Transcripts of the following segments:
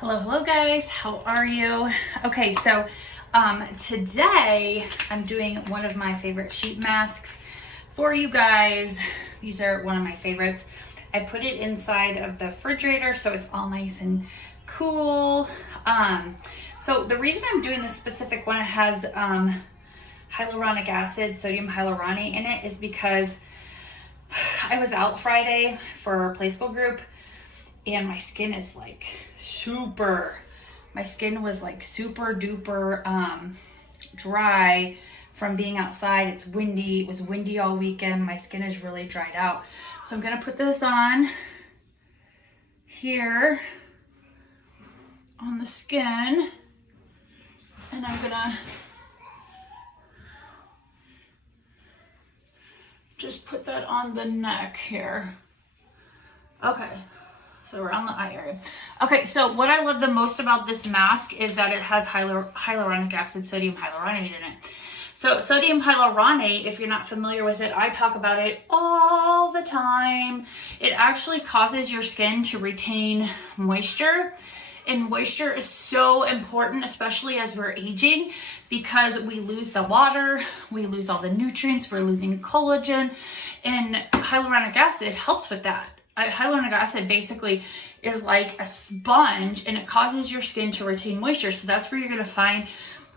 Hello guys, how are you? Okay, so today I'm doing one of my favorite sheet masks for you guys. These are one of my favorites. I put it inside of the refrigerator so it's all nice and cool. So the reason I'm doing this specific one, it has hyaluronic acid, sodium hyaluronate in it, is because I was out Friday for a Playful group and my skin is like my skin was like super duper dry from being outside. It's windy. It was windy all weekend. My skin is really dried out. So I'm gonna put this on here on the skin, and I'm gonna just put that on the neck here. Okay. So around the eye area. Okay, so what I love the most about this mask is that it has hyaluronic acid, sodium hyaluronate in it. So sodium hyaluronate, if you're not familiar with it, I talk about it all the time. It actually causes your skin to retain moisture. And moisture is so important, especially as we're aging, because we lose the water, we lose all the nutrients, we're losing collagen, and hyaluronic acid helps with that. Hyaluronic acid basically is like a sponge, and it causes your skin to retain moisture. So that's where you're going to find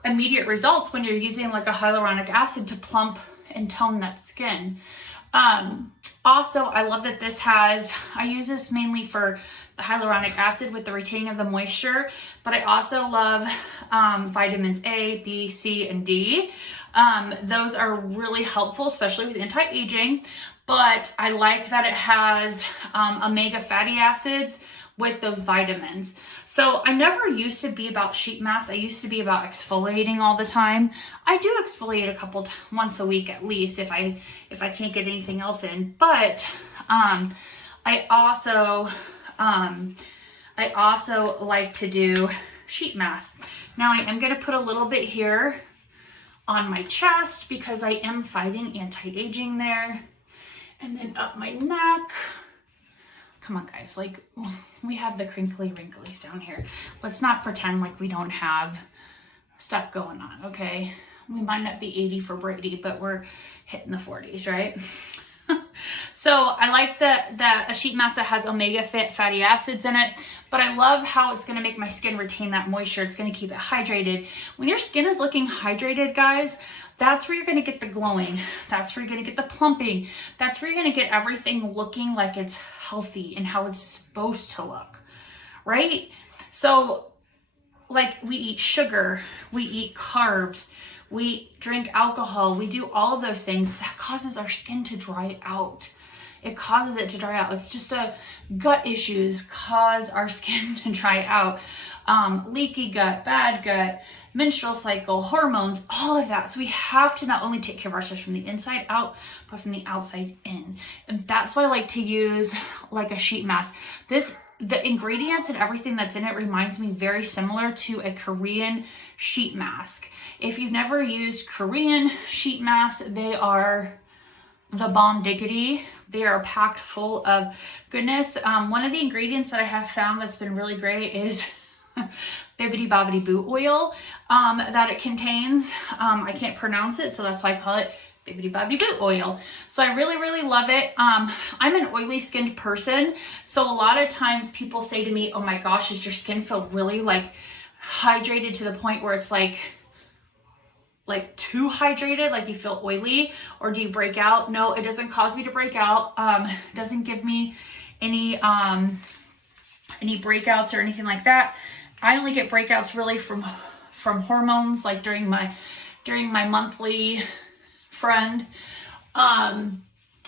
immediate results when you're using like a hyaluronic acid to plump and tone that skin. Also, I love that this has, I use this mainly for the hyaluronic acid with the retaining of the moisture, but I also love vitamins A, B, C, and D. Those are really helpful, especially with anti-aging. But I like that it has omega fatty acids with those vitamins. So I never used to be about sheet masks. I used to be about exfoliating all the time. I do exfoliate once a week at least if I can't get anything else in. But I also like to do sheet masks. Now I am going to put a little bit here on my chest because I am fighting anti-aging there. And then up my neck. Come on, guys. Like, we have the crinkly wrinklies down here. Let's not pretend like we don't have stuff going on, okay? We might not be 80 for Brady, but we're hitting the 40s, right? So I like that a sheet mask that has omega fatty acids in it, but I love how it's going to make my skin retain that moisture. It's going to keep it hydrated. When your skin is looking hydrated, guys, that's where you're going to get the glowing. That's where you're going to get the plumping. That's where you're going to get everything looking like it's healthy and how it's supposed to look, right? So like we eat sugar, we eat carbs, we drink alcohol, we do all of those things that causes our skin to dry out. It causes it to dry out. It's just gut issues cause our skin to dry out. Leaky gut, bad gut, menstrual cycle, hormones, all of that. So we have to not only take care of ourselves from the inside out, but from the outside in. And that's why I like to use like a sheet mask. The ingredients and everything that's in it reminds me very similar to a Korean sheet mask. If you've never used Korean sheet masks, they are the bomb diggity. They are packed full of goodness. One of the ingredients that I have found that's been really great is Bibbidi Bobbidi Boo oil that it contains. I can't pronounce it, so that's why I call it Bibbidi Bobbidi Boo oil. So I really, really love it. I'm an oily skinned person, so a lot of times people say to me, oh my gosh, does your skin feel really like hydrated to the point where it's like too hydrated, like you feel oily, or do you break out? No, it doesn't cause me to break out. It doesn't give me any breakouts or anything like that. I only get breakouts really from hormones, like during my monthly friend. And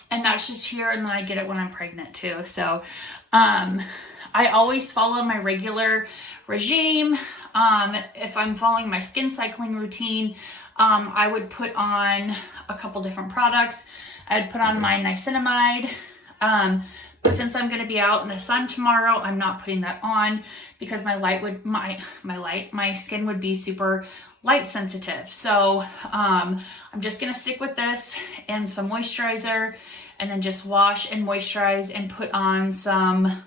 that's just here, and then I get it when I'm pregnant too. So I always follow my regular regime. If I'm following my skin cycling routine, I would put on a couple different products. I'd put on my niacinamide. But since I'm going to be out in the sun tomorrow, I'm not putting that on because my skin would be super light sensitive. So I'm just going to stick with this and some moisturizer, and then just wash and moisturize and put on some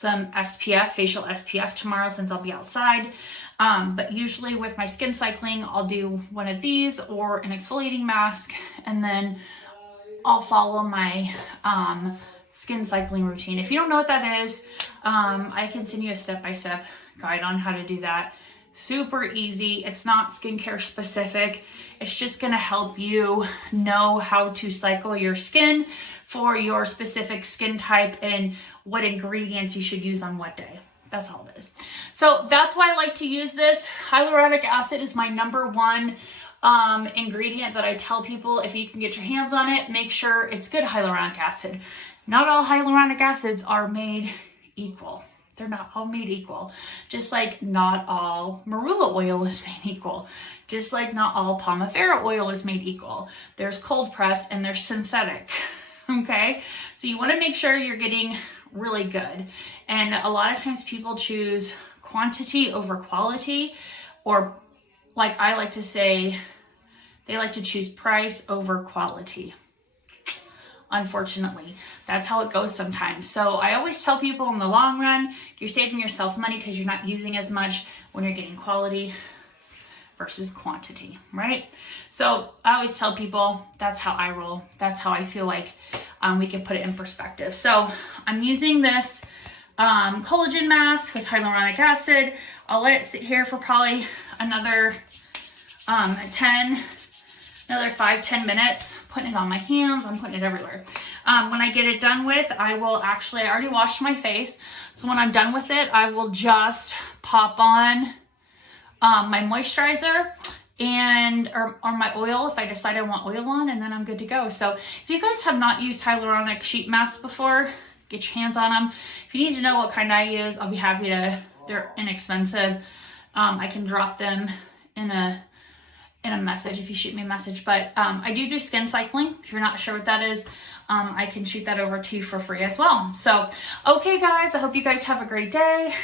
some SPF, facial SPF tomorrow since I'll be outside. But usually with my skin cycling, I'll do one of these or an exfoliating mask, and then I'll follow my skin cycling routine. If you don't know what that is, I can send you a step-by-step guide on how to do that. Super easy. It's not skincare specific. It's just going to help you know how to cycle your skin for your specific skin type and what ingredients you should use on what day. That's all it is. So that's why I like to use this. Hyaluronic acid is my number one ingredient that I tell people, if you can get your hands on it, make sure it's good hyaluronic acid. Not all hyaluronic acids are made equal. They're not all made equal. Just like not all marula oil is made equal. Just like not all Pomifera oil is made equal. There's cold press and there's synthetic. Okay? So you want to make sure you're getting really good. And a lot of times people choose quantity over quality, or like I like to say, they like to choose price over quality. Unfortunately, that's how it goes sometimes. So I always tell people, in the long run, you're saving yourself money because you're not using as much when you're getting quality versus quantity, right? So I always tell people that's how I roll. That's how I feel like we can put it in perspective. So I'm using this collagen mask with hyaluronic acid. I'll let it sit here for probably another 5-10 minutes. Putting it on my hands, I'm putting it everywhere. When I get it done with, I already washed my face. So when I'm done with it, I will just pop on my moisturizer or my oil if I decide I want oil on, and then I'm good to go. So if you guys have not used hyaluronic sheet masks before, get your hands on them. If you need to know what kind I use, I'll be happy to. They're inexpensive. I can drop them in a message if you shoot me a message. But I do skin cycling. If you're not sure what that is, I can shoot that over to you for free as well. So, okay guys, I hope you guys have a great day.